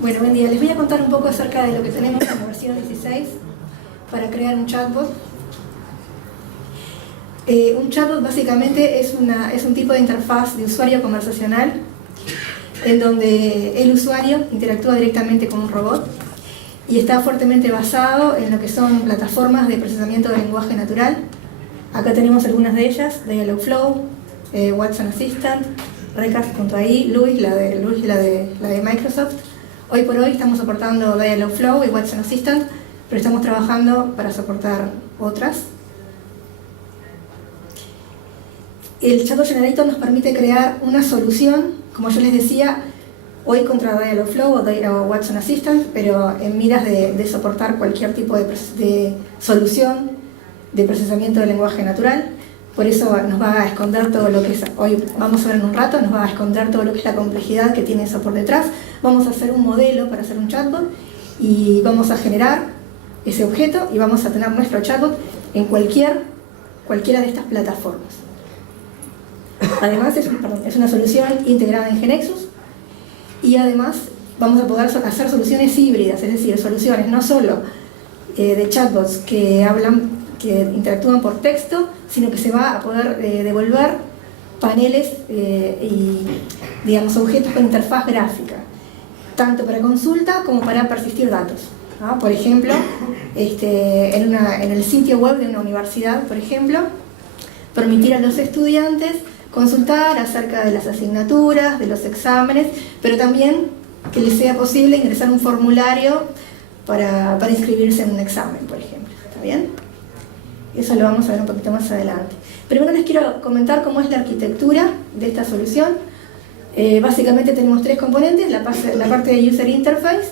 Bueno, buen día. Les voy a contar un poco acerca de lo que tenemos en la versión 16 para crear un chatbot. Un chatbot básicamente es un tipo de interfaz de usuario conversacional en donde el usuario interactúa directamente con un robot y está fuertemente basado en lo que son plataformas de procesamiento de lenguaje natural. Acá tenemos algunas de ellas: Dialogflow, Watson Assistant, Recast.ai, LUIS, la de Microsoft. Hoy por hoy estamos soportando Dialogflow y Watson Assistant, pero estamos trabajando para soportar otras. El Chatbot Generator nos permite crear una solución, como yo les decía, hoy contra Dialogflow o Watson Assistant, pero en miras de soportar cualquier tipo de solución de procesamiento de lenguaje natural. Por eso nos va a esconder todo lo que es, hoy vamos a ver en un rato, nos va a esconder todo lo que es la complejidad que tiene eso por detrás. Vamos a hacer un modelo para hacer un chatbot y vamos a generar ese objeto y vamos a tener nuestro chatbot en cualquiera de estas plataformas. Además es una solución integrada en GeneXus y además vamos a poder hacer soluciones híbridas, es decir, soluciones no solo de chatbots que interactúan por texto, sino que se va a poder devolver paneles y, digamos, objetos con interfaz gráfica, tanto para consulta como para persistir datos, ¿no? Por ejemplo, en el sitio web de una universidad, por ejemplo, permitir a los estudiantes consultar acerca de las asignaturas, de los exámenes, pero también que les sea posible ingresar un formulario para inscribirse en un examen, por ejemplo. ¿Está bien? Eso lo vamos a ver un poquito más adelante. Primero les quiero comentar cómo es la arquitectura de esta solución. Básicamente tenemos tres componentes: la parte de User Interface,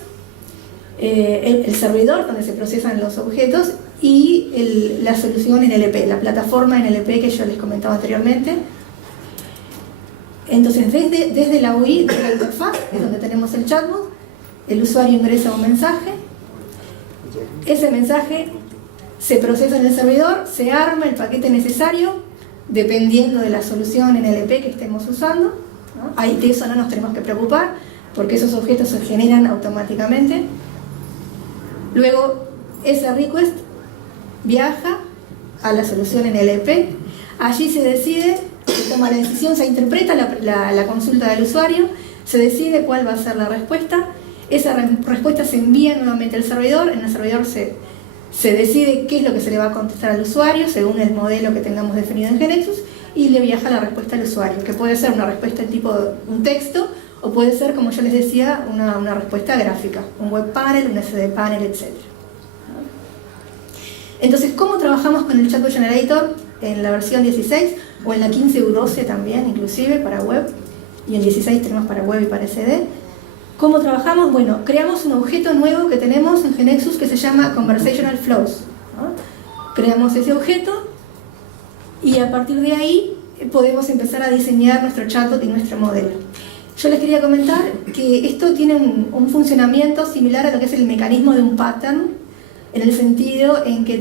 el servidor donde se procesan los objetos y la solución NLP, la plataforma NLP que yo les comentaba anteriormente. Entonces desde la UI, desde la interfaz, es donde tenemos el chatbot. El usuario ingresa un mensaje, ese mensaje se procesa en el servidor, se arma el paquete necesario dependiendo de la solución NLP que estemos usando, ¿no? Ahí de eso no nos tenemos que preocupar porque esos objetos se generan automáticamente. Luego ese request viaja a la solución NLP, allí se decide, se toma la decisión, se interpreta la consulta del usuario, se decide cuál va a ser la respuesta, esa respuesta se envía nuevamente al servidor, en el servidor se decide qué es lo que se le va a contestar al usuario según el modelo que tengamos definido en GeneXus y le viaja la respuesta al usuario, que puede ser una respuesta en tipo un texto o puede ser, como yo les decía, una respuesta gráfica, un web panel, un SD panel, etc. Entonces, ¿cómo trabajamos con el Chatbot Generator en la versión 16 o en la 15 u 12 también, inclusive para web, y en 16 tenemos para web y para SD? ¿Cómo trabajamos? Bueno, creamos un objeto nuevo que tenemos en GeneXus que se llama Conversational Flows, ¿no? Creamos ese objeto y a partir de ahí podemos empezar a diseñar nuestro chatbot y nuestro modelo. Yo les quería comentar que esto tiene un funcionamiento similar a lo que es el mecanismo de un pattern, en el sentido en que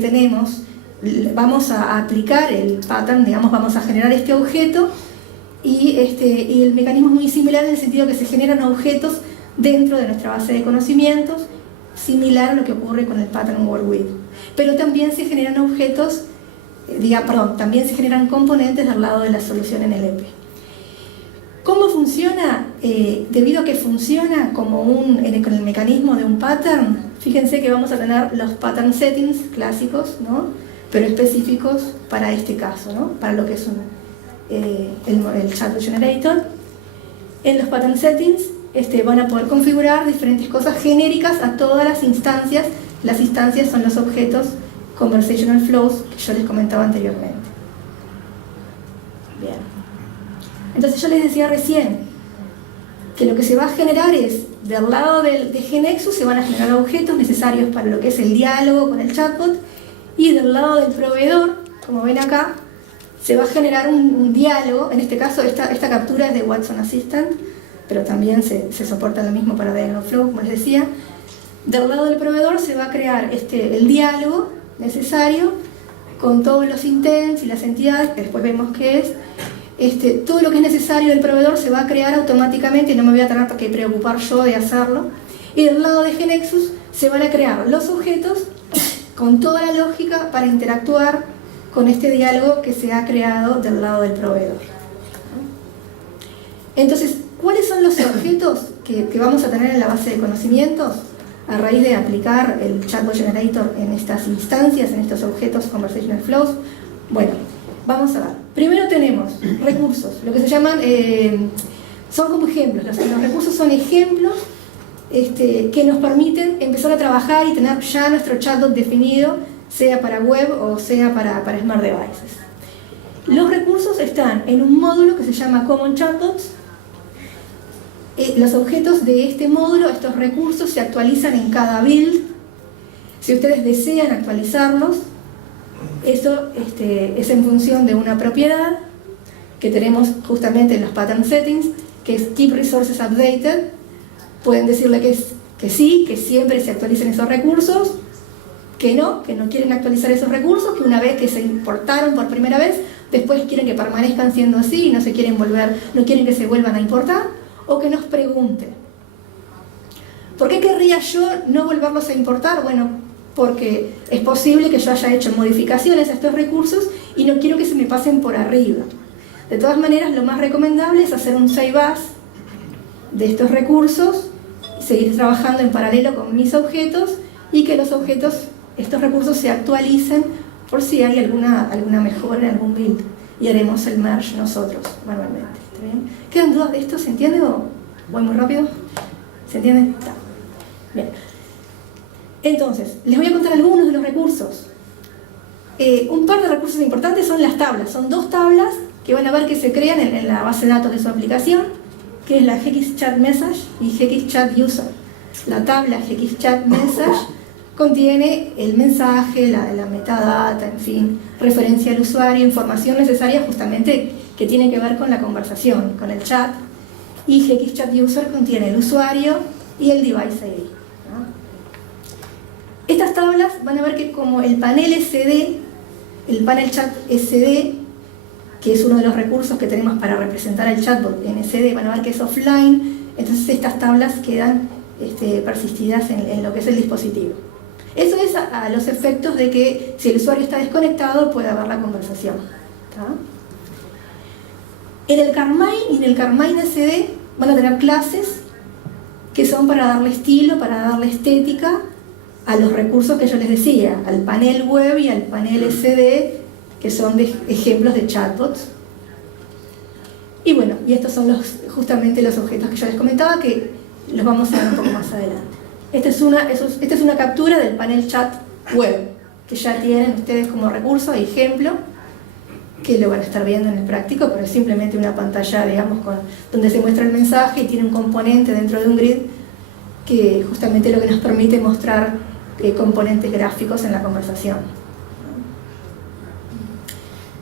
vamos a aplicar el pattern, digamos, vamos a generar este objeto y el mecanismo es muy similar en el sentido que se generan objetos dentro de nuestra base de conocimientos, similar a lo que ocurre con el pattern word with. Pero también se generan objetos, también se generan componentes del lado de la solución NLP. ¿Cómo funciona? Debido a que funciona con el mecanismo de un pattern, fíjense que vamos a tener los pattern settings clásicos, ¿no? Pero específicos para este caso, ¿no? Para lo que es el Chatbot Generator. En los pattern settings van a poder configurar diferentes cosas genéricas a todas las instancias. Las instancias son los objetos Conversational Flows que yo les comentaba anteriormente. Bien. Entonces yo les decía recién que lo que se va a generar es, del lado de GeneXus se van a generar objetos necesarios para lo que es el diálogo con el chatbot, y del lado del proveedor, como ven acá, se va a generar un diálogo. En este caso esta captura es de Watson Assistant, pero también se soporta lo mismo para Dialogflow, como les decía. Del lado del proveedor se va a crear el diálogo necesario con todos los intents y las entidades, que después vemos qué es. Todo lo que es necesario del proveedor se va a crear automáticamente y no me voy a tener que preocupar yo de hacerlo. Y del lado de GNexus se van a crear los objetos con toda la lógica para interactuar con este diálogo que se ha creado del lado del proveedor. Entonces, ¿cuáles son los objetos que vamos a tener en la base de conocimientos a raíz de aplicar el Chatbot Generator en estas instancias, en estos objetos Conversational Flows? Bueno, vamos a ver. Primero tenemos recursos, lo que se llaman, son como ejemplos. Los recursos son ejemplos que nos permiten empezar a trabajar y tener ya nuestro chatbot definido, sea para web o sea para smart devices. Los recursos están en un módulo que se llama Common Chatbots. Los objetos de este módulo, estos recursos, se actualizan en cada build. Si ustedes desean actualizarlos, eso es en función de una propiedad que tenemos justamente en los pattern settings, que es Keep Resources Updated. Pueden decirle que sí, que siempre se actualicen esos recursos, que no quieren actualizar esos recursos, que una vez que se importaron por primera vez, después quieren que permanezcan siendo así y no quieren que se vuelvan a importar, o que nos pregunte. ¿Por qué querría yo no volverlos a importar? Bueno, porque es posible que yo haya hecho modificaciones a estos recursos y no quiero que se me pasen por arriba. De todas maneras, lo más recomendable es hacer un save as de estos recursos, seguir trabajando en paralelo con mis objetos y que estos recursos se actualicen por si hay alguna mejora en algún build, y haremos el merge nosotros manualmente. ¿Está bien? ¿Quedan dudas de esto? ¿Se entiende o voy muy rápido? ¿Se entiende? Está. Bien. Entonces, les voy a contar algunos de los recursos. Un par de recursos importantes son las tablas. Son dos tablas que van a ver que se crean en la base de datos de su aplicación, que es la GXChatMessage y GXChatUser. La tabla GXChatMessage contiene el mensaje, la metadata, en fin, referencia al usuario, información necesaria justamente que tiene que ver con la conversación, con el chat. Y GXChatUser contiene el usuario y el device ID. Estas tablas van a ver que como el panel SD, el panel chat SD, que es uno de los recursos que tenemos para representar el chatbot en SD, van a ver que es offline, entonces estas tablas quedan persistidas en lo que es el dispositivo. Eso es a los efectos de que si el usuario está desconectado pueda ver la conversación. ¿Tá? En el Carmine y en el Carmine SD van a tener clases que son para darle estilo, para darle estética a los recursos que yo les decía, al panel web y al panel SD, que son ejemplos de chatbots. Y bueno, y estos son justamente los objetos que yo les comentaba, que los vamos a ver un poco más adelante. Esta es una captura del panel chat web, que ya tienen ustedes como recurso, ejemplo, que lo van a estar viendo en el práctico, pero es simplemente una pantalla, digamos, donde se muestra el mensaje y tiene un componente dentro de un grid, que justamente lo que nos permite mostrar componentes gráficos en la conversación.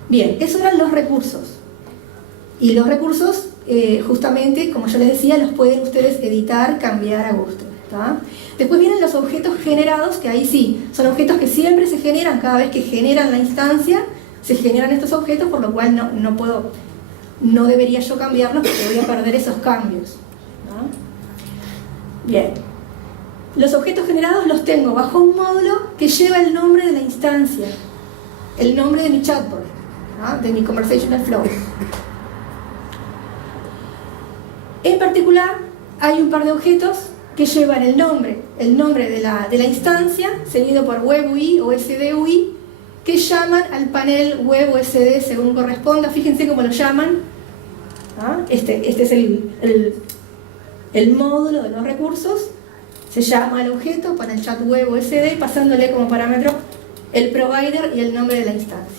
Bien, esos eran los recursos. Y los recursos, justamente, como yo les decía, los pueden ustedes editar, cambiar a gusto. ¿Tá? Después vienen los objetos generados, que ahí sí, son objetos que siempre se generan, cada vez que generan la instancia, se generan estos objetos, por lo cual no debería yo cambiarlos porque voy a perder esos cambios. ¿Tá? Bien. Los objetos generados los tengo bajo un módulo que lleva el nombre de la instancia, el nombre de mi chatbot, ¿tá? De mi Conversational Flow. En particular, hay un par de objetos que llevan el nombre de la instancia, seguido por web UI o SD UI, que llaman al panel web o SD según corresponda. Fíjense cómo lo llaman. ¿Ah? Este es el módulo de los recursos. Se llama el objeto para el chat web o SD, pasándole como parámetro el provider y el nombre de la instancia.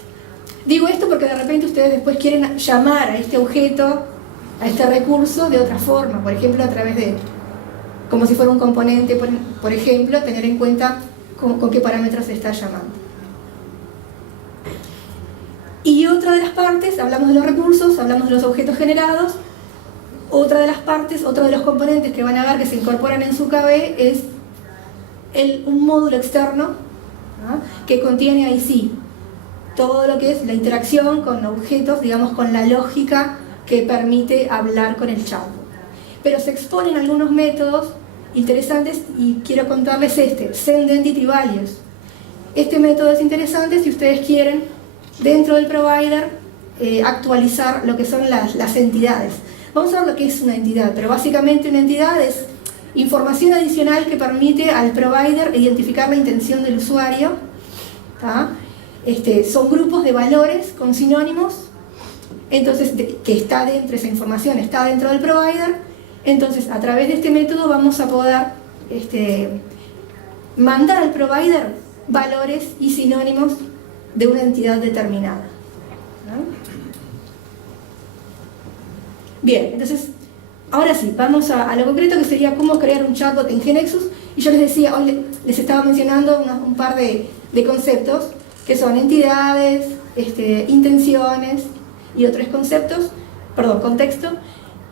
Digo esto porque de repente ustedes después quieren llamar a este objeto, a este recurso, de otra forma. Por ejemplo, a través de, como si fuera un componente, por ejemplo, tener en cuenta con qué parámetros se está llamando. Y otra de las partes, hablamos de los recursos, hablamos de los objetos generados. Otra de las partes, otro de los componentes que van a ver que se incorporan en su KB es un módulo externo, ¿no? Que contiene ahí sí todo lo que es la interacción con objetos, digamos, con la lógica que permite hablar con el chatbot. Pero se exponen algunos métodos interesantes y quiero contarles Send Entity Values. Este método es interesante si ustedes quieren, dentro del provider, actualizar lo que son las entidades. Vamos a ver lo que es una entidad, pero básicamente una entidad es información adicional que permite al provider identificar la intención del usuario. Son grupos de valores con sinónimos, entonces que está dentro, esa información está dentro del provider. Entonces a través de este método vamos a poder mandar al provider valores y sinónimos de una entidad determinada. Bien, entonces ahora sí, vamos a lo concreto, que sería cómo crear un chatbot en GeneXus. Y yo les decía, hoy les estaba mencionando un par de conceptos que son entidades, intenciones y otros conceptos, contexto,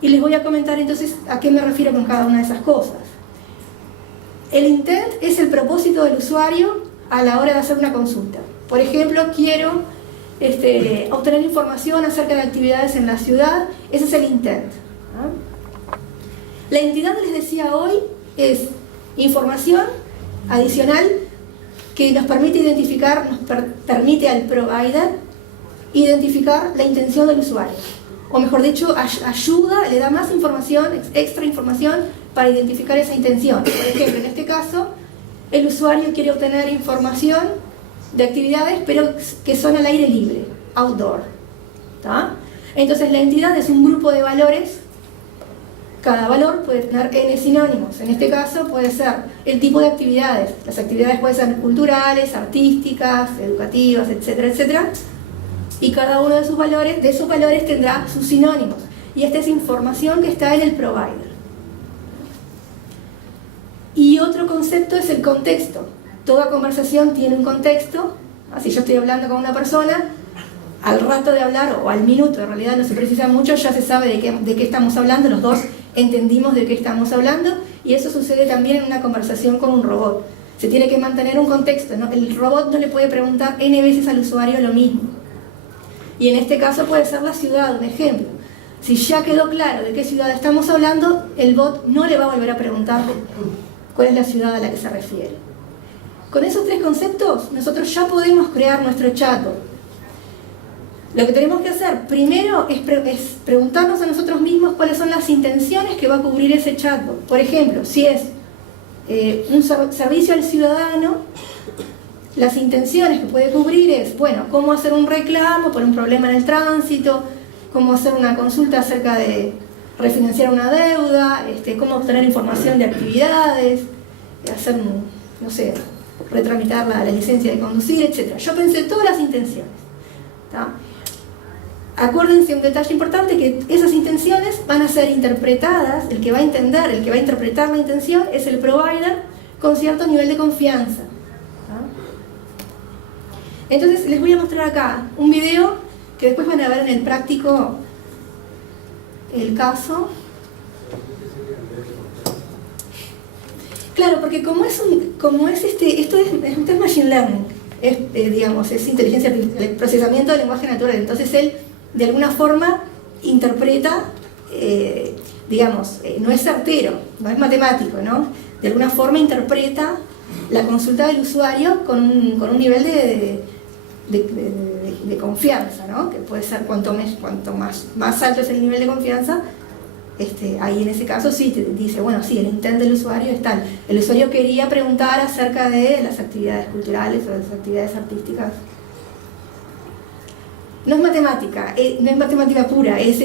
y les voy a comentar entonces a qué me refiero con cada una de esas cosas. El intent es el propósito del usuario a la hora de hacer una consulta. Por ejemplo, quiero obtener información acerca de actividades en la ciudad, ese es el intent. La entidad, les decía hoy, es información adicional que nos permite identificar, permite al provider identificar la intención del usuario. O mejor dicho, ayuda, le da más información, extra información para identificar esa intención. Por ejemplo, en este caso, el usuario quiere obtener información de actividades, pero que son al aire libre, outdoor. Entonces la entidad es un grupo de valores. Cada valor puede tener n sinónimos. En este caso puede ser el tipo de actividades. Las actividades pueden ser culturales, artísticas, educativas, etcétera, etcétera. Y cada uno de esos valores tendrá sus sinónimos. Y esta es información que está en el provider. Y otro concepto es el contexto. Toda conversación tiene un contexto. Si yo estoy hablando con una persona, al rato de hablar, o al minuto, en realidad no se precisa mucho, ya se sabe de qué estamos hablando, los dos entendimos de qué estamos hablando, y eso sucede también en una conversación con un robot. Se tiene que mantener un contexto, ¿no? El robot no le puede preguntar n veces al usuario lo mismo. Y en este caso puede ser la ciudad, un ejemplo. Si ya quedó claro de qué ciudad estamos hablando, el bot no le va a volver a preguntar cuál es la ciudad a la que se refiere. Con esos tres conceptos, nosotros ya podemos crear nuestro chatbot. Lo que tenemos que hacer primero es preguntarnos a nosotros mismos cuáles son las intenciones que va a cubrir ese chatbot. Por ejemplo, si es un servicio al ciudadano, las intenciones que puede cubrir es, cómo hacer un reclamo por un problema en el tránsito, cómo hacer una consulta acerca de refinanciar una deuda, cómo obtener información de actividades, hacer, retramitar la licencia de conducir, etc. Yo pensé todas las intenciones. Acuérdense un detalle importante, que esas intenciones van a ser interpretadas, el que va a interpretar la intención es el provider con cierto nivel de confianza. Entonces les voy a mostrar acá un video que después van a ver en el práctico el caso. Claro, porque esto es machine learning, es inteligencia artificial, el procesamiento del lenguaje natural. Entonces él de alguna forma interpreta, no es certero, no es matemático, ¿no? De alguna forma interpreta la consulta del usuario con un nivel de confianza, ¿no? Que puede ser cuanto más alto es el nivel de confianza, ahí en ese caso sí te dice, sí, el intent del usuario es tal. El usuario quería preguntar acerca de las actividades culturales o de las actividades artísticas. No es matemática pura, es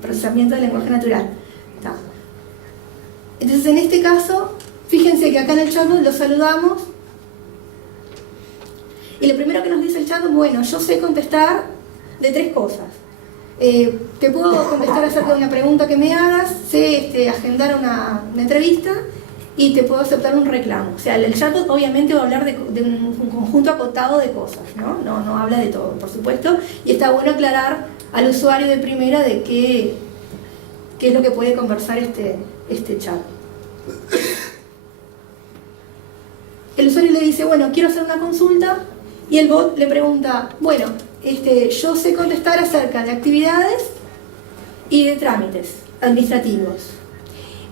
procesamiento del lenguaje natural. Entonces en este caso, fíjense que acá en el chatbot lo saludamos y lo primero que nos dice el chatbot, yo sé contestar de 3 cosas. Te puedo contestar acerca de una pregunta que me hagas, sé agendar una entrevista, y te puedo aceptar un reclamo. O sea, el chatbot obviamente va a hablar de un conjunto acotado de cosas, no habla de todo, por supuesto, y está bueno aclarar al usuario de primera de qué es lo que puede conversar este chat. El usuario le dice, quiero hacer una consulta, y el bot le pregunta, yo sé contestar acerca de actividades y de trámites administrativos.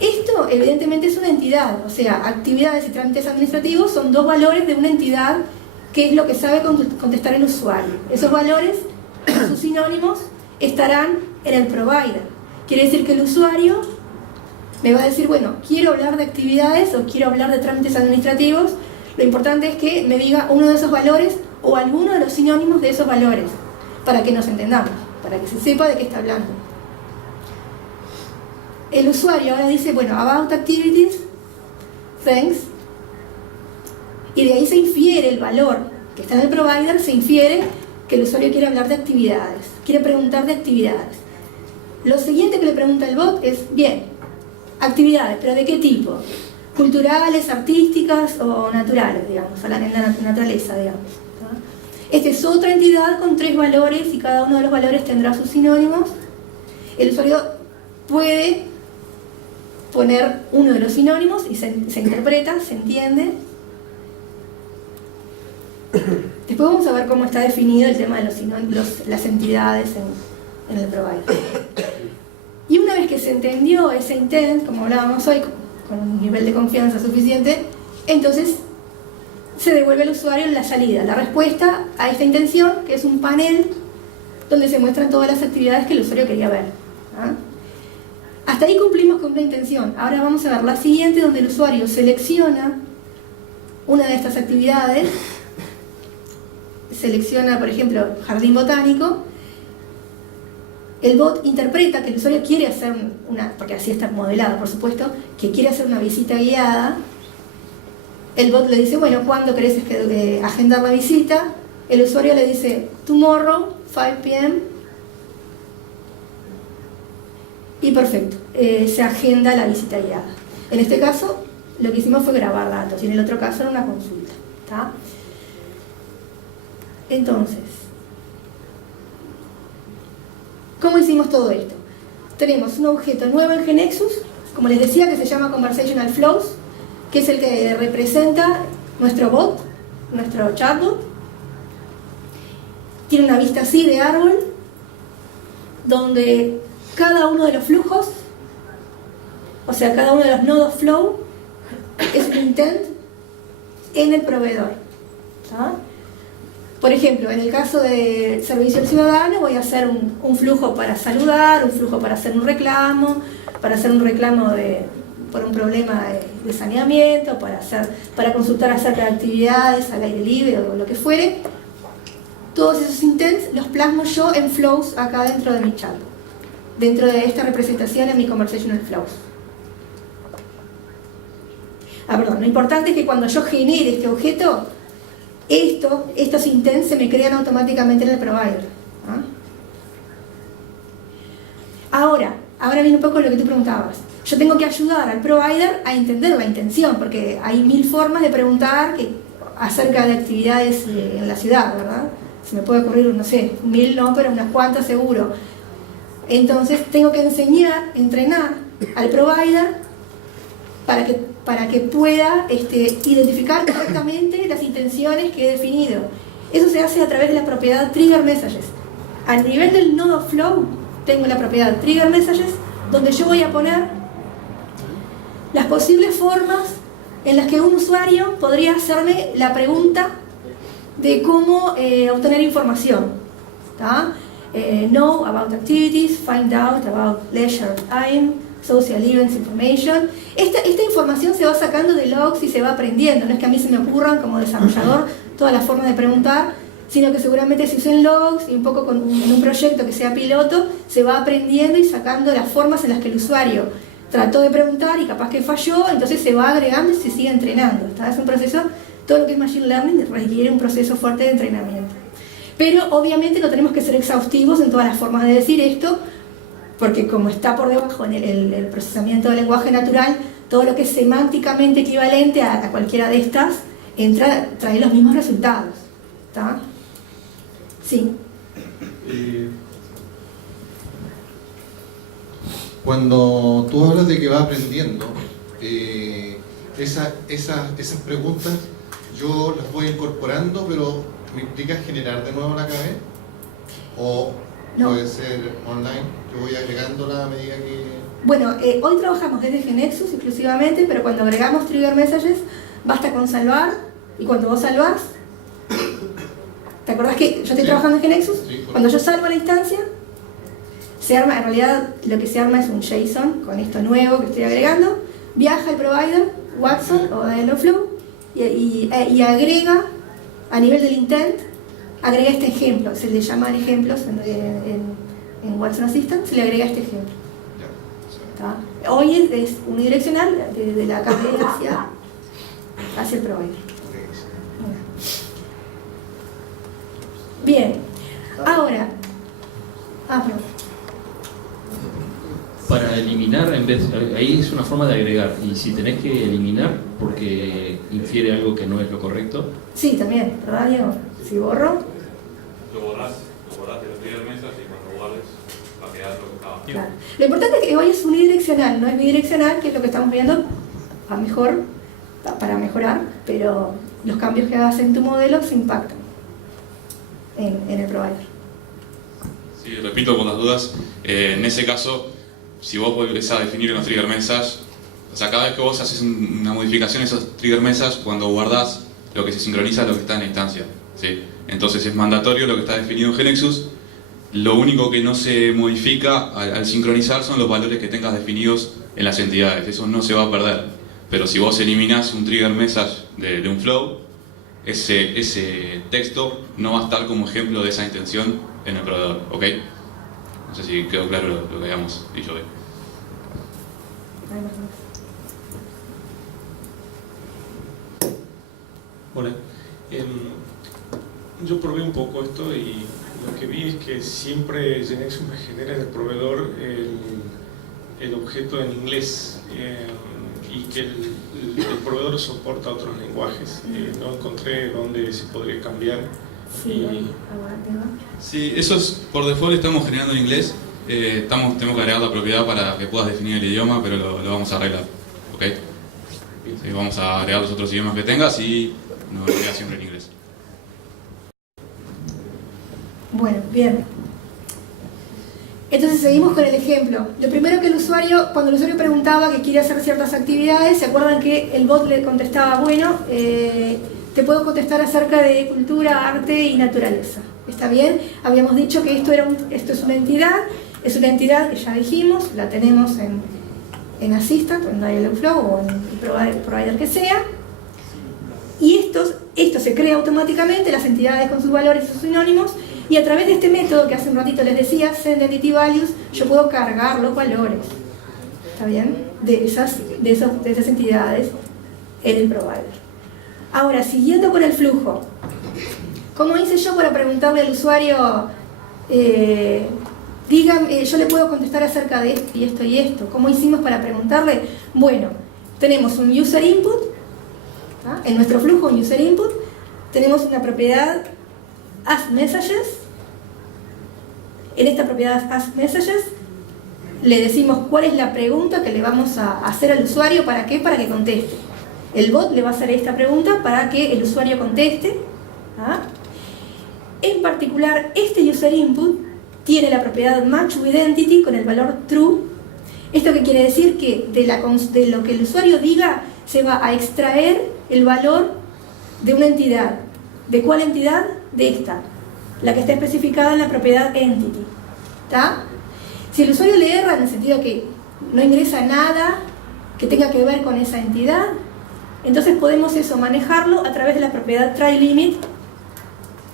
Esto evidentemente es una entidad, o sea, actividades y trámites administrativos son dos valores de una entidad que es lo que sabe contestar el usuario. Esos valores, sus sinónimos, estarán en el provider. Quiere decir que el usuario me va a decir, bueno, quiero hablar de actividades o quiero hablar de trámites administrativos. Lo importante es que me diga uno de esos valores o alguno de los sinónimos de esos valores, para que nos entendamos, para que se sepa de qué está hablando. El usuario ahora dice, bueno, about activities, thanks, y de ahí se infiere el valor que está en el provider, se infiere que el usuario quiere hablar de actividades, quiere preguntar de actividades. Lo siguiente que le pregunta el bot es, bien, actividades, pero ¿de qué tipo? Culturales, artísticas o naturales, digamos, en la naturaleza, digamos. Esta es otra entidad con 3 valores y cada uno de los valores tendrá sus sinónimos. El usuario puede poner uno de los sinónimos y se interpreta, se entiende. Después vamos a ver cómo está definido el tema de los sinónimos, las entidades en el provider. Y una vez que se entendió ese intent, como hablábamos hoy, con un nivel de confianza suficiente, entonces se devuelve al usuario en la salida, la respuesta a esta intención, que es un panel donde se muestran todas las actividades que el usuario quería ver. Hasta ahí cumplimos con una intención. Ahora vamos a ver la siguiente, donde el usuario selecciona una de estas actividades, selecciona, por ejemplo, jardín botánico. El bot interpreta que el usuario quiere hacer una, porque así está modelado, por supuesto, que quiere hacer una visita guiada. El bot le dice, bueno, ¿cuándo querés agendar la visita? El usuario le dice, tomorrow, 5 p.m. Y perfecto, se agenda la visita guiada. En este caso, lo que hicimos fue grabar datos, y en el otro caso era una consulta. ¿Tá? Entonces, ¿cómo hicimos todo esto? Tenemos un objeto nuevo en GeneXus, como les decía, que se llama Conversational Flows, que es el que representa nuestro bot, nuestro chatbot. Tiene una vista así de árbol, donde cada uno de los flujos, o sea, cada uno de los nodos flow, es un intent en el proveedor. ¿Tá? Por ejemplo, en el caso de servicio al ciudadano voy a hacer un flujo para saludar, un flujo para hacer un reclamo por un problema de saneamiento, para consultar acerca de actividades al aire libre o lo que fuere. Todos esos intents los plasmo yo en flows acá dentro de mi chat, dentro de esta representación en mi conversational flows. Perdón, lo importante es que cuando yo genere este objeto, estos intents se me crean automáticamente en el provider. Ahora viene un poco lo que tú preguntabas. Yo tengo que ayudar al provider a entender la intención, porque hay 1000 formas de preguntar acerca de actividades en la ciudad, ¿verdad? Se me puede ocurrir, no sé, 1000 no, pero unas cuantas seguro. Entonces tengo que entrenar al provider para que pueda identificar correctamente las intenciones que he definido. Eso se hace a través de la propiedad Trigger Messages. A nivel del nodo Flow tengo la propiedad Trigger Messages, donde yo voy a poner las posibles formas en las que un usuario podría hacerme la pregunta de cómo obtener información. ¿Tá? Know about activities, find out about leisure time, social events information. Esta información se va sacando de logs y se va aprendiendo. No es que a mí se me ocurran como desarrollador todas las formas de preguntar, sino que seguramente se usen logs y un poco en un proyecto que sea piloto, se va aprendiendo y sacando las formas en las que el usuario trató de preguntar y capaz que falló, entonces se va agregando y se sigue entrenando. ¿Tá? Es un proceso, todo lo que es Machine Learning requiere un proceso fuerte de entrenamiento. Pero obviamente no tenemos que ser exhaustivos en todas las formas de decir esto, porque como está por debajo en el procesamiento del lenguaje natural, todo lo que es semánticamente equivalente a cualquiera de estas trae los mismos resultados. ¿Tá? Sí. Cuando tú hablas de que va aprendiendo, esas preguntas yo las voy incorporando, pero ¿me implica generar de nuevo la KV? ¿O No. puede ser online. Yo voy agregándola a medida que... Bueno, hoy trabajamos desde GeneXus exclusivamente, pero cuando agregamos Trigger Messages, basta con salvar, y cuando vos salvás, ¿te acordás que yo estoy trabajando en GeneXus? Sí, Cuando yo salvo la instancia, se arma, en realidad lo que se arma es un JSON con esto nuevo que estoy agregando, viaja al provider, Watson o Dialogflow, y agrega, a nivel del intent, agrega este ejemplo, se le llaman ejemplos en Watson Assistant, se le agrega este ejemplo. ¿Tá? Hoy es unidireccional de la KDE hacia el provider. Bien, ahora, perdón. Para eliminar, ahí es una forma de agregar, y si tenés que eliminar porque infiere algo que no es lo correcto. Sí, también, ¿verdad, Diego? Si borro. Lo borrás de los trigger message y cuando guardes va a quedar lo que estaba. Claro. Lo importante es que hoy es unidireccional, no es bidireccional, que es lo que estamos viendo para mejorar, pero los cambios que hagas en tu modelo se impactan en el provider. Sí, repito por las dudas, en ese caso, si vos volvés a definir unos trigger message, o sea, cada vez que vos haces una modificación en esos trigger message, cuando guardás, lo que se sincroniza es lo que está en la instancia, ¿sí? Entonces es mandatorio lo que está definido en GeneXus. Lo único que no se modifica al sincronizar son los valores que tengas definidos en las entidades, eso no se va a perder. Pero si vos eliminás un trigger message de un flow, ese texto no va a estar como ejemplo de esa intención en el proveedor, ¿ok? No sé si quedó claro lo que habíamos dicho hoy. Bueno, yo probé un poco esto y lo que vi es que siempre GeneXus me genera en el proveedor el objeto en inglés y que el proveedor soporta otros lenguajes. No encontré dónde se podría cambiar. Sí, eso es por default, estamos generando en inglés. Tenemos que agregar la propiedad para que puedas definir el idioma, pero lo vamos a arreglar, ¿ok? Sí, vamos a agregar los otros idiomas que tengas y nos queda siempre en inglés. Bueno, bien. Entonces seguimos con el ejemplo. Lo primero que el usuario, cuando el usuario preguntaba que quiere hacer ciertas actividades, ¿se acuerdan que el bot le contestaba, bueno, te puedo contestar acerca de cultura, arte y naturaleza? ¿Está bien? Habíamos dicho que esto es una entidad que ya dijimos, la tenemos en Assistant, o en Dialogflow, o en el provider que sea, y esto se crea automáticamente, las entidades con sus valores y sus sinónimos, y a través de este método que hace un ratito les decía, sendEntityValues, yo puedo cargar los valores, ¿está bien? De esas entidades en el provider. Ahora, siguiendo con el flujo, ¿cómo hice yo para preguntarle al usuario, dígame, yo le puedo contestar acerca de esto y esto y esto? ¿Cómo hicimos para preguntarle? Bueno, tenemos un user input, ¿ah? En nuestro flujo un user input, tenemos una propiedad askMessages. En esta propiedad askMessages le decimos cuál es la pregunta que le vamos a hacer al usuario. ¿Para qué? Para que conteste. El bot le va a hacer esta pregunta para que el usuario conteste, ¿ah? En particular, este user input tiene la propiedad matchWithEntity con el valor true. ¿Esto qué quiere decir? Que de lo que el usuario diga se va a extraer el valor de una entidad. ¿De cuál entidad? De esta, la que está especificada en la propiedad entity. ¿Tá? Si el usuario le erra en el sentido que no ingresa nada que tenga que ver con esa entidad, entonces podemos manejarlo a través de la propiedad tryLimit,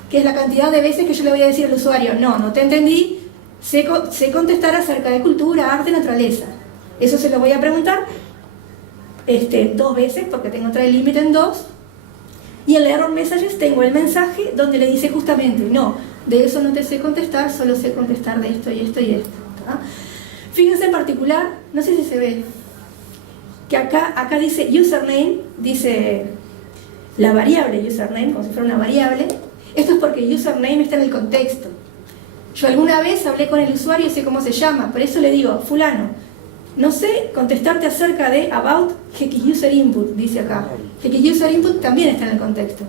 que es la cantidad de veces que yo le voy a decir al usuario, no te entendí, sé contestar acerca de cultura, arte, naturaleza. Eso se lo voy a preguntar 2 veces, porque tengo tryLimit en 2, y en el error messages tengo el mensaje donde le dice justamente, no, de eso no te sé contestar, solo sé contestar de esto y esto y esto. ¿Tá? Fíjense en particular, no sé si se ve, que acá dice username, dice la variable username, como si fuera una variable. Esto es porque username está en el contexto. Yo alguna vez hablé con el usuario y sé cómo se llama, por eso le digo, fulano, no sé contestarte acerca de about GXUserInput, dice acá. GXUserInput también está en el contexto.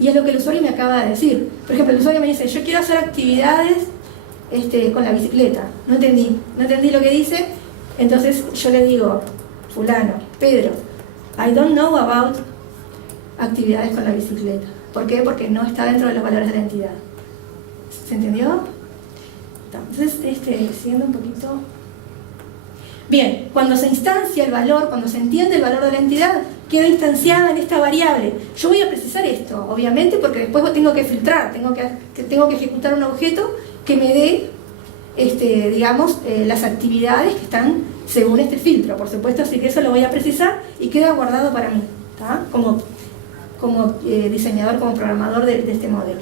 Y es lo que el usuario me acaba de decir. Por ejemplo, el usuario me dice, yo quiero hacer actividades con la bicicleta. No entendí lo que dice. Entonces yo le digo, fulano, Pedro, I don't know about actividades con la bicicleta. ¿Por qué? Porque no está dentro de los valores de la entidad. ¿Se entendió? Entonces, siguiendo un poquito. Bien, cuando se instancia el valor, cuando se entiende el valor de la entidad, queda instanciada en esta variable. Yo voy a precisar esto, obviamente, porque después tengo que filtrar, tengo que ejecutar un objeto que me dé, digamos, las actividades que están según este filtro, por supuesto, así que eso lo voy a precisar y queda guardado para mí, ¿tá? Como diseñador, como programador de este modelo.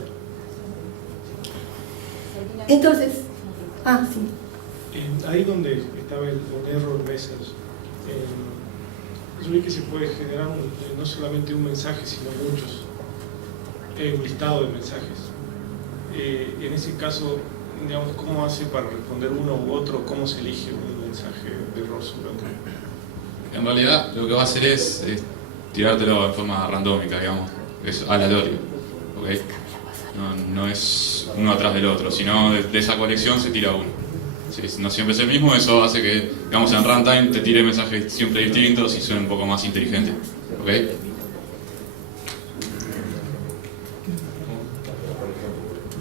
Entonces, sí. Ahí donde estaba el error message, yo vi que se puede generar no solamente un mensaje, sino muchos, un listado de mensajes. En ese caso, digamos, ¿cómo hace para responder uno u otro? ¿Cómo se elige un mensaje de error sobrante? En realidad, lo que va a hacer es tirártelo en forma randómica, digamos, es aleatorio, ¿ok? No es uno atrás del otro, sino de esa colección se tira uno. Si no siempre es el mismo, eso hace que, digamos, en runtime te tire mensajes siempre distintos y suene un poco más inteligente, ¿ok?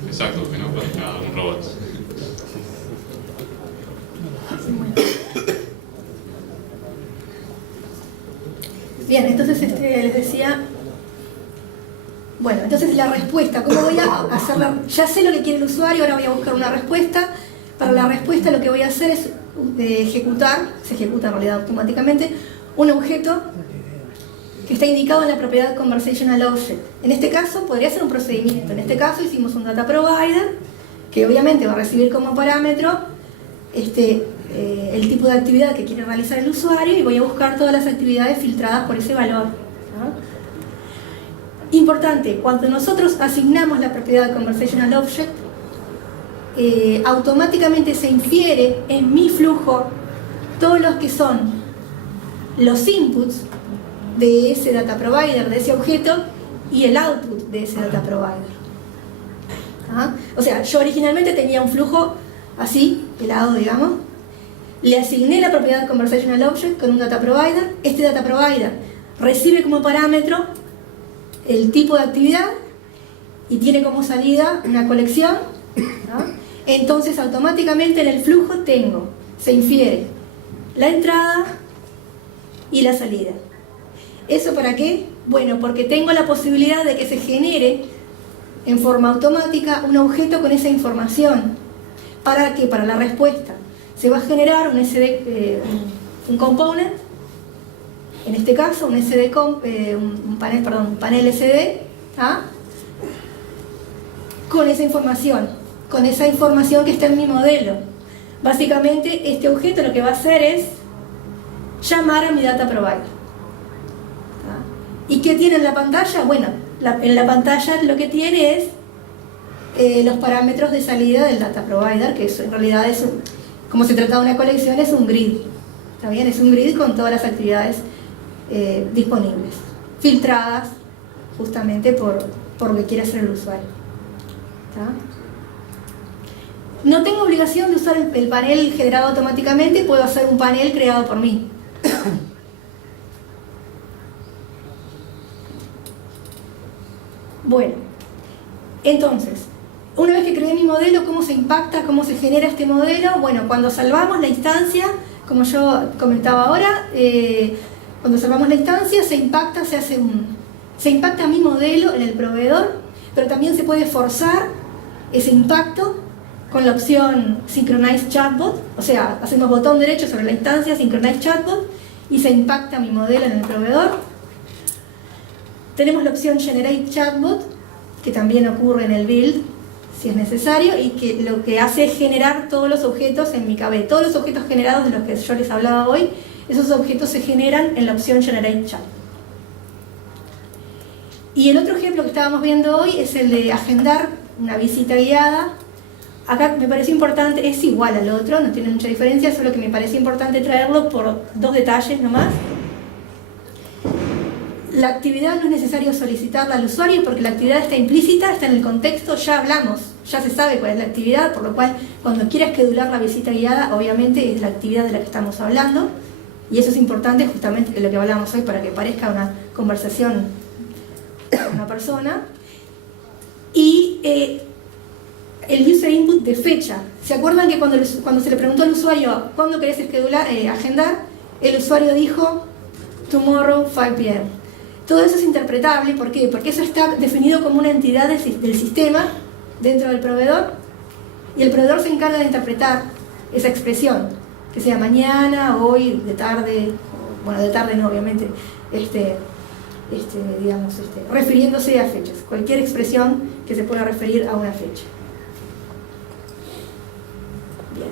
Exacto, que no parezca un robot. Bien, entonces les decía, bueno, entonces la respuesta, ¿cómo voy a hacerla? Ya sé lo que quiere el usuario, ahora voy a buscar una respuesta. Para la respuesta lo que voy a hacer es ejecutar, se ejecuta en realidad automáticamente, un objeto que está indicado en la propiedad Conversational Object. En este caso podría ser un procedimiento, en este caso hicimos un data provider que obviamente va a recibir como parámetro el tipo de actividad que quiere realizar el usuario y voy a buscar todas las actividades filtradas por ese valor, ¿no? Importante, cuando nosotros asignamos la propiedad Conversational Object, automáticamente se infiere en mi flujo todos los que son los inputs de ese data provider, de ese objeto, y el output de ese data provider. O sea, yo originalmente tenía un flujo así, pelado, digamos. Le asigné la propiedad Conversational Object con un data provider. Este data provider recibe como parámetro el tipo de actividad y tiene como salida una colección, ¿no? Entonces automáticamente en el flujo se infiere la entrada y la salida. ¿Eso para qué? Bueno, porque tengo la posibilidad de que se genere en forma automática un objeto con esa información. ¿Para qué? Para la respuesta. Se va a generar un SD, un component, en este caso un SD, un panel SD, con esa información que está en mi modelo. Básicamente este objeto lo que va a hacer es llamar a mi data provider. ¿Y qué tiene en la pantalla? Bueno, en la pantalla lo que tiene es los parámetros de salida del data provider, que eso en realidad es como se trata de una colección, es un grid. ¿Está bien? Es un grid con todas las actividades disponibles, filtradas justamente por lo que quiere hacer el usuario. ¿Está? No tengo obligación de usar el panel generado automáticamente, puedo hacer un panel creado por mí. Bueno, entonces, una vez que creé mi modelo, ¿cómo se impacta, cómo se genera este modelo? Bueno, cuando salvamos la instancia, como yo comentaba ahora, cuando salvamos la instancia se impacta mi modelo en el proveedor, pero también se puede forzar ese impacto con la opción Synchronize Chatbot, o sea, hacemos botón derecho sobre la instancia, Synchronize Chatbot, y se impacta mi modelo en el proveedor. Tenemos la opción Generate Chatbot, que también ocurre en el build, si es necesario, y que lo que hace es generar todos los objetos en mi KB. Todos los objetos generados de los que yo les hablaba hoy, esos objetos se generan en la opción Generate Chatbot. Y el otro ejemplo que estábamos viendo hoy es el de agendar una visita guiada. Acá me parece importante, es igual al otro, no tiene mucha diferencia, solo que me parece importante traerlo por dos detalles nomás. la actividad no es necesario solicitarla al usuario porque la actividad está implícita, está en el contexto, ya hablamos, ya se sabe cuál es la actividad, por lo cual cuando quieras schedular la visita guiada, obviamente es la actividad de la que estamos hablando, y eso es importante justamente de lo que hablamos hoy para que parezca una conversación con una persona. Y el user input de fecha. ¿Se acuerdan que cuando se le preguntó al usuario ¿cuándo querés schedular, agendar? El usuario dijo tomorrow 5 p.m. Todo eso es interpretable, ¿por qué? Porque eso está definido como una entidad del sistema dentro del proveedor y el proveedor se encarga de interpretar esa expresión, que sea mañana, hoy, de tarde, bueno, de tarde no, obviamente, refiriéndose a fechas, cualquier expresión que se pueda referir a una fecha. Bien.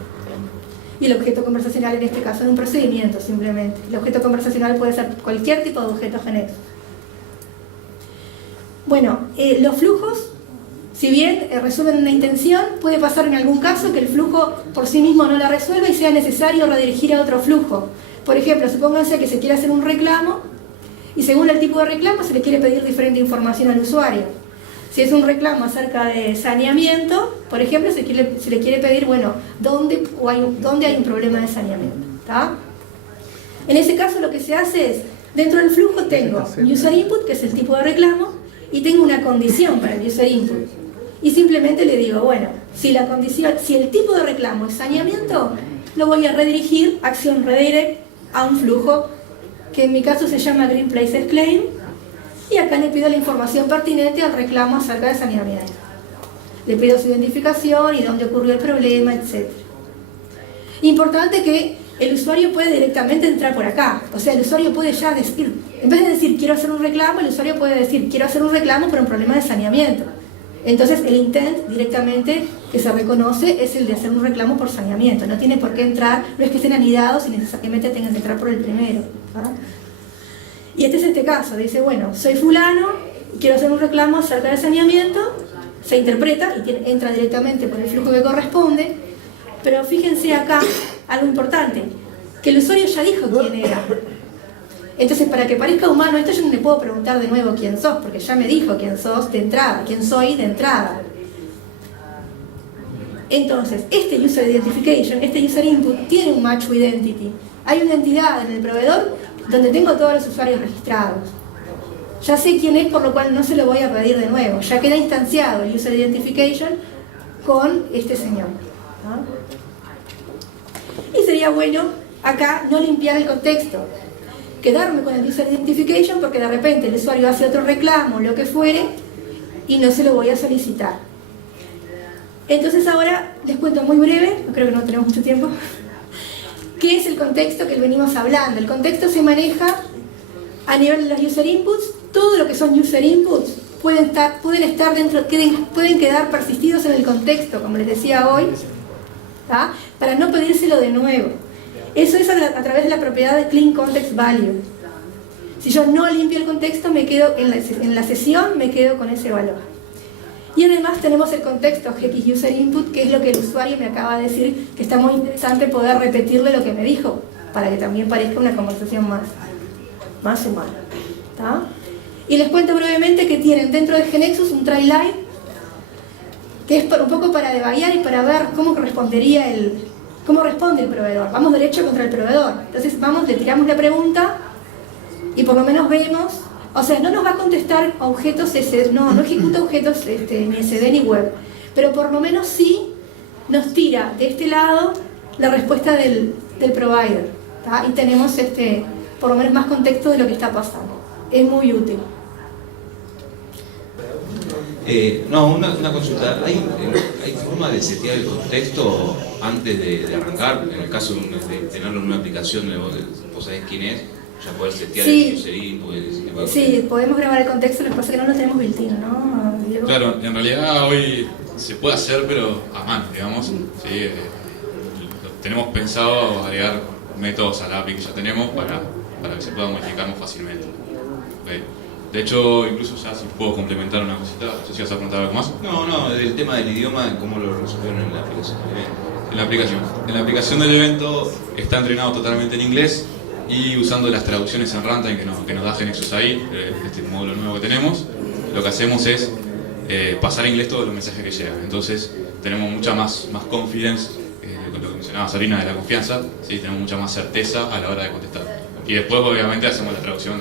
Y el objeto conversacional en este caso es un procedimiento simplemente. El objeto conversacional puede ser cualquier tipo de objeto genérico. Bueno, los flujos, si bien resuelven una intención, puede pasar en algún caso que el flujo por sí mismo no la resuelva y sea necesario redirigir a otro flujo. Por ejemplo, supónganse que se quiere hacer un reclamo y según el tipo de reclamo se le quiere pedir diferente información al usuario. Si es un reclamo acerca de saneamiento, por ejemplo, se le quiere pedir, bueno, ¿dónde hay un problema de saneamiento? ¿Tá? En ese caso lo que se hace es, dentro del flujo tengo user input, que es el tipo de reclamo, y tengo una condición para el user input. Y simplemente le digo, bueno, si el tipo de reclamo es saneamiento, lo voy a redirigir, acción redirect, a un flujo que en mi caso se llama Green Places Claim, y acá le pido la información pertinente al reclamo acerca de saneamiento. Le pido su identificación y dónde ocurrió el problema, etc. Importante que el usuario puede directamente entrar por acá. O sea, el usuario puede ya decir, en vez de decir quiero hacer un reclamo, el usuario puede decir quiero hacer un reclamo por un problema de saneamiento. Entonces el intent directamente que se reconoce es el de hacer un reclamo por saneamiento. No tiene por qué entrar, no es que estén anidados y necesariamente tengan que entrar por el primero, ¿verdad? Y este es este caso, dice, bueno, soy fulano, quiero hacer un reclamo acerca del saneamiento, se interpreta y entra directamente por el flujo que corresponde, pero fíjense acá algo importante, que el usuario ya dijo quién era. Entonces, para que parezca humano, esto yo no le puedo preguntar de nuevo quién sos, porque ya me dijo quién sos de entrada, quién soy de entrada. Entonces, este user identification, este user input, tiene un match identity. Hay una entidad en el proveedor donde tengo todos los usuarios registrados. Ya sé quién es, por lo cual no se lo voy a pedir de nuevo. Ya queda instanciado el user identification con este señor, ¿no? Y sería bueno acá no limpiar el contexto, quedarme con el user identification porque de repente el usuario hace otro reclamo, lo que fuere, y no se lo voy a solicitar. Entonces ahora les cuento muy breve, creo que no tenemos mucho tiempo, ¿qué es el contexto que venimos hablando? El contexto se maneja a nivel de los user inputs. Todo lo que son user inputs pueden estar dentro, pueden quedar persistidos en el contexto, como les decía hoy, ¿tá? Para no pedírselo de nuevo. Eso es a través de la propiedad de Clean Context Value. Si yo no limpio el contexto, me quedo en la sesión, me quedo con ese valor. Y además tenemos el contexto GX User Input, que es lo que el usuario me acaba de decir, que está muy interesante poder repetirle lo que me dijo, para que también parezca una conversación más humana, ¿tá? Y les cuento brevemente que tienen dentro de GNexus un try line, que es un poco para debaguear y para ver cómo responde el proveedor. Vamos derecho contra el proveedor. Entonces le tiramos la pregunta y por lo menos vemos. O sea, no nos va a contestar objetos SD, no ejecuta objetos ni SD ni web, pero por lo menos sí nos tira de este lado la respuesta del provider, ¿tá? Y tenemos por lo menos más contexto de lo que está pasando. Es muy útil. Una consulta. ¿Hay forma de setear el contexto antes de arrancar? En el caso de tenerlo en una aplicación, vos sabés quién es, ya poder setear el user input. Sí, podemos grabar el contexto, lo que pasa es que no lo tenemos built-in, ¿no, Diego? Claro, en realidad hoy se puede hacer, pero a mano, digamos. Sí, tenemos pensado agregar métodos a la API que ya tenemos para que se pueda modificar más fácilmente. Okay. De hecho, incluso ya si puedo complementar una cosita, no sé si vas a preguntar algo más. No, del tema del idioma, ¿cómo lo resolvieron en la aplicación del evento? En la aplicación del evento está entrenado totalmente en inglés y usando las traducciones en runtime que nos da GNexus ahí, este módulo nuevo que tenemos, lo que hacemos es pasar a inglés todos los mensajes que llegan. Entonces tenemos mucha más confidence, con lo que mencionaba Sarina de la confianza, ¿sí? Tenemos mucha más certeza a la hora de contestar. Y después obviamente hacemos la traducción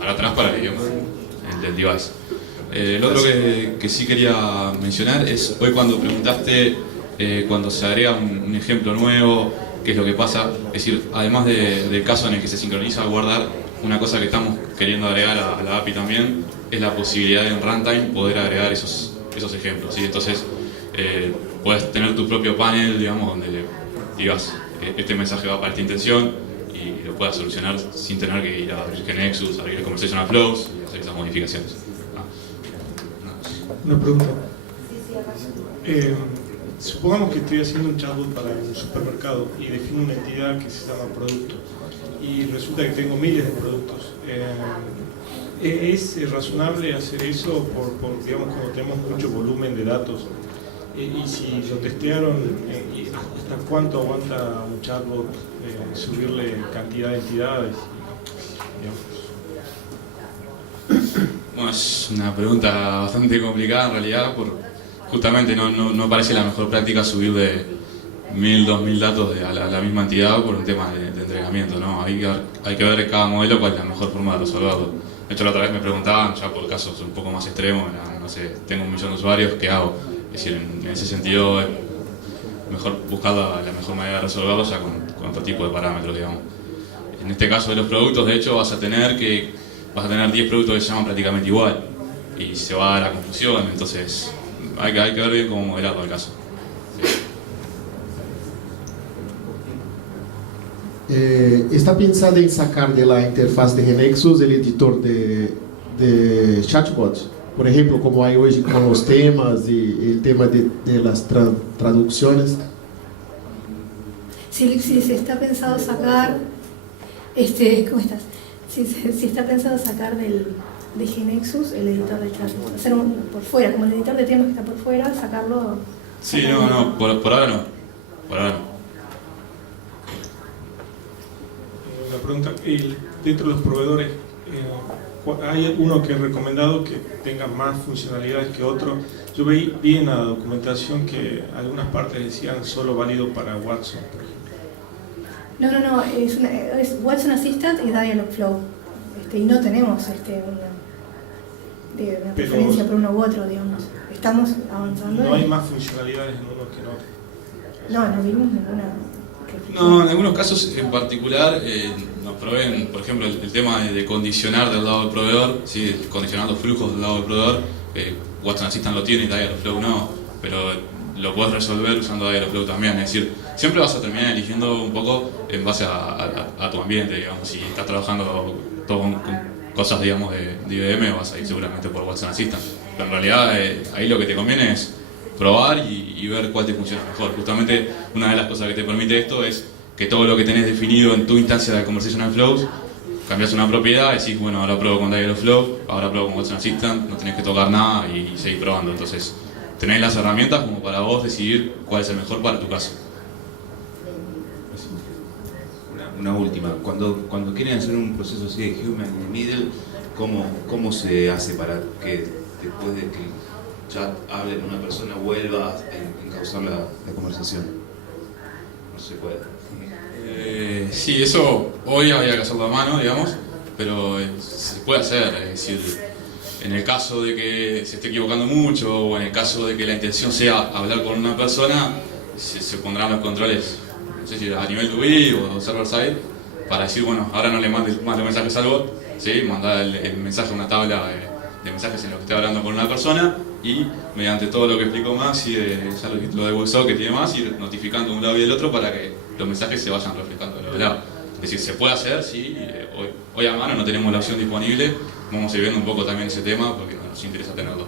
a atrás para el idioma del device. Lo otro que sí quería mencionar es, hoy cuando preguntaste, cuando se agrega un ejemplo nuevo, qué es lo que pasa, es decir, además del caso en el que se sincroniza a guardar, una cosa que estamos queriendo agregar a la API también es la posibilidad de en runtime poder agregar esos ejemplos, ¿sí? Entonces puedes tener tu propio panel, digamos, donde digas este mensaje va para esta intención y lo puedas solucionar sin tener que ir a GNexus, abrir el Conversational Flows y hacer esas modificaciones. Una pregunta. Supongamos que estoy haciendo un chatbot para un supermercado y defino una entidad que se llama producto y resulta que tengo miles de productos. ¿Es razonable hacer eso por digamos, cuando tenemos mucho volumen de datos? Y si lo testearon, ¿hasta cuánto aguanta un chatbot subirle cantidad de entidades? Bueno, es una pregunta bastante complicada en realidad, justamente no parece la mejor práctica subir de 1000, 2000 datos a la misma entidad por un tema de entrenamiento, ¿no? Hay que ver cada modelo cuál es la mejor forma de resolverlo. De hecho, la otra vez me preguntaban, ya por casos un poco más extremos, no sé, tengo 1 millón de usuarios, ¿qué hago? Es decir, en ese sentido es mejor buscar la mejor manera de resolverlo ya con otro tipo de parámetros, digamos. En este caso de los productos, de hecho, vas a tener 10 productos que se llaman prácticamente igual y se va a dar la confusión, entonces hay que ver bien cómo modelarlo el caso. Sí. ¿Está pensado en sacar de la interfaz de GNexus el editor de chatbot? Por ejemplo, como hay hoy con los temas y el tema de las traducciones. Si se está pensado sacar, ¿cómo estás? Si está pensado sacar de GNexus el editor de chatbot, hacer por fuera, como el editor de temas que está por fuera, sacarlo. Sí, no, por ahora no. Por ahora no. Una pregunta, dentro de los proveedores, ¿hay uno que es recomendado que tenga más funcionalidades que otro? Yo vi en la documentación que algunas partes decían solo válido para Watson, por ejemplo. No, es Watson Assistant y Dialogflow. Y no tenemos una preferencia por uno u otro, digamos. Estamos avanzando. ¿No hay más funcionalidades en uno que en otro? No vimos ninguna. No, en algunos casos en particular nos proveen, por ejemplo, el tema de condicionar del lado del proveedor, ¿sí? Condicionar los flujos del lado del proveedor. Watson Assistant lo tiene y Dialogflow no, pero lo puedes resolver usando Dialogflow también. Es decir, siempre vas a terminar eligiendo un poco en base a tu ambiente, digamos. Si estás trabajando todo con cosas, digamos, de IBM, vas a ir seguramente por Watson Assistant. Pero en realidad ahí lo que te conviene es probar y ver cuál te funciona mejor. Justamente una de las cosas que te permite esto es que todo lo que tenés definido en tu instancia de Conversational Flows, cambias una propiedad y decís, bueno, ahora pruebo con Dialogflow, ahora pruebo con Watson Assistant, no tenés que tocar nada y seguir probando. Entonces tenés las herramientas como para vos decidir cuál es el mejor para tu caso. Una última, cuando quieren hacer un proceso así de Human in the Middle, ¿cómo se hace para que después de que el chat hable con una persona vuelva a encauzar la conversación? No se puede. Sí, eso hoy había que hacerlo a mano, digamos, pero se puede hacer. Es decir, en el caso de que se esté equivocando mucho o en el caso de que la intención sea hablar con una persona, se pondrán los controles, no sé si a nivel UI o server-side, para decir, bueno, ahora no le mandes más los mensajes al bot, ¿sí? Mandar el mensaje a una tabla de mensajes en los que esté hablando con una persona y mediante todo lo que explico más y ya lo de WebSocket y demás, ir notificando de un lado y del otro para que los mensajes se vayan reflejando de los lados. Es decir, se puede hacer, sí, hoy a mano no tenemos la opción disponible, vamos a ir viendo un poco también ese tema porque nos interesa tenerlo.